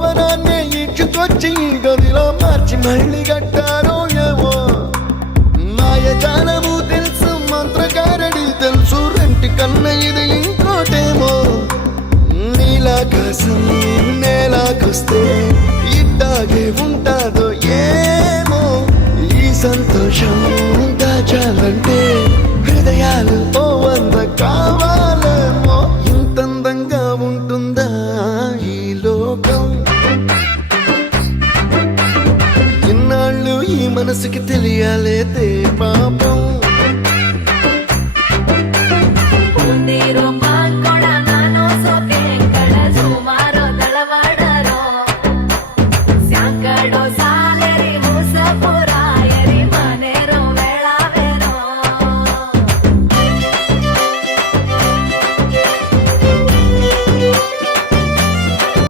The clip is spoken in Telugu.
భవనాన్ని ఇచ్చుకొచ్చి గదిలో మార్చి మళ్ళీ కట్టారో ఏమో మాయజాలము తెలుసు మంత్రకారడి తెలుసు రెంటి కన్న ఇది ఇంకోటేమో నీలాకాశం నేలాకొస్తే ఇట్టాగే ఉంటాదో ఏమో ఈ సంతోషం దాచాలంటే హృదయాలు ఓ వంద కావాలేమో ఇంతందంగా ఉంటుందా ఈ లోకం ఇన్నాళ్ళు ఈ మనసుకి తెలియాలే